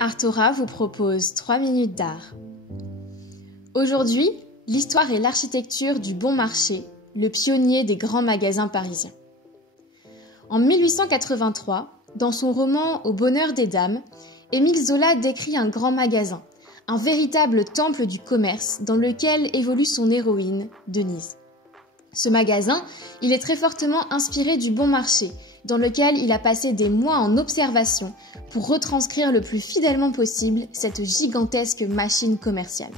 Artora vous propose 3 minutes d'art. Aujourd'hui, l'histoire et l'architecture du Bon Marché, le pionnier des grands magasins parisiens. En 1883, dans son roman Au bonheur des dames, Émile Zola décrit un grand magasin, un véritable temple du commerce dans lequel évolue son héroïne, Denise. Ce magasin, il est très fortement inspiré du Bon Marché, dans lequel il a passé des mois en observation pour retranscrire le plus fidèlement possible cette gigantesque machine commerciale.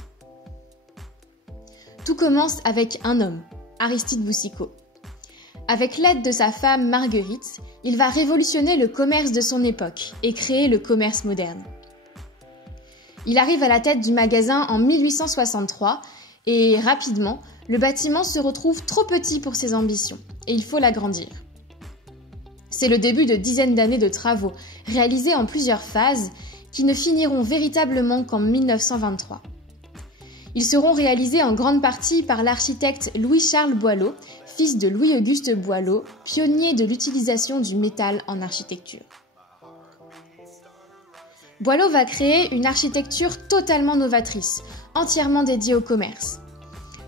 Tout commence avec un homme, Aristide Boucicaut. Avec l'aide de sa femme Marguerite, il va révolutionner le commerce de son époque et créer le commerce moderne. Il arrive à la tête du magasin en 1863 et rapidement, le bâtiment se retrouve trop petit pour ses ambitions et il faut l'agrandir. C'est le début de dizaines d'années de travaux réalisés en plusieurs phases qui ne finiront véritablement qu'en 1923. Ils seront réalisés en grande partie par l'architecte Louis-Charles Boileau, fils de Louis-Auguste Boileau, pionnier de l'utilisation du métal en architecture. Boileau va créer une architecture totalement novatrice, entièrement dédiée au commerce.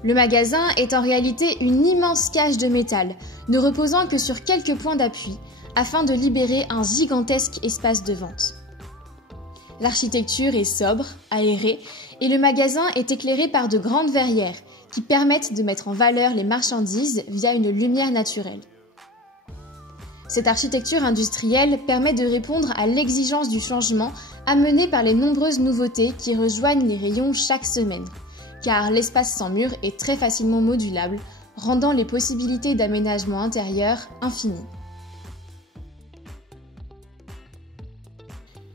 Le magasin est en réalité une immense cage de métal, ne reposant que sur quelques points d'appui, afin de libérer un gigantesque espace de vente. L'architecture est sobre, aérée, et le magasin est éclairé par de grandes verrières qui permettent de mettre en valeur les marchandises via une lumière naturelle. Cette architecture industrielle permet de répondre à l'exigence du changement amenée par les nombreuses nouveautés qui rejoignent les rayons chaque semaine, car l'espace sans mur est très facilement modulable, rendant les possibilités d'aménagement intérieur infinies.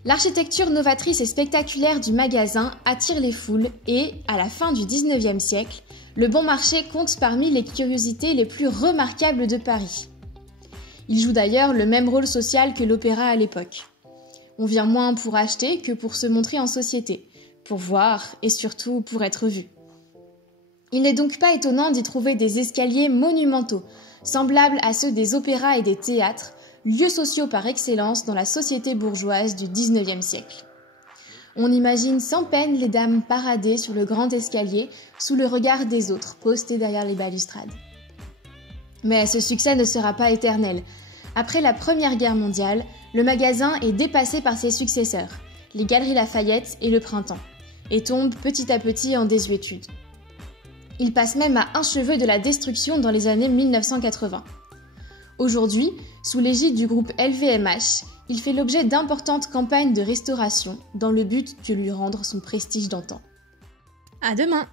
L'architecture novatrice et spectaculaire du magasin attire les foules et, à la fin du XIXe siècle, le Bon Marché compte parmi les curiosités les plus remarquables de Paris. Il joue d'ailleurs le même rôle social que l'opéra à l'époque. On vient moins pour acheter que pour se montrer en société, pour voir et surtout pour être vu. Il n'est donc pas étonnant d'y trouver des escaliers monumentaux, semblables à ceux des opéras et des théâtres, lieux sociaux par excellence dans la société bourgeoise du XIXe siècle. On imagine sans peine les dames parader sur le grand escalier sous le regard des autres postés derrière les balustrades. Mais ce succès ne sera pas éternel. Après la Première Guerre mondiale, le magasin est dépassé par ses successeurs, les Galeries Lafayette et le Printemps, et tombe petit à petit en désuétude. Il passe même à un cheveu de la destruction dans les années 1980. Aujourd'hui, sous l'égide du groupe LVMH, il fait l'objet d'importantes campagnes de restauration dans le but de lui rendre son prestige d'antan. À demain!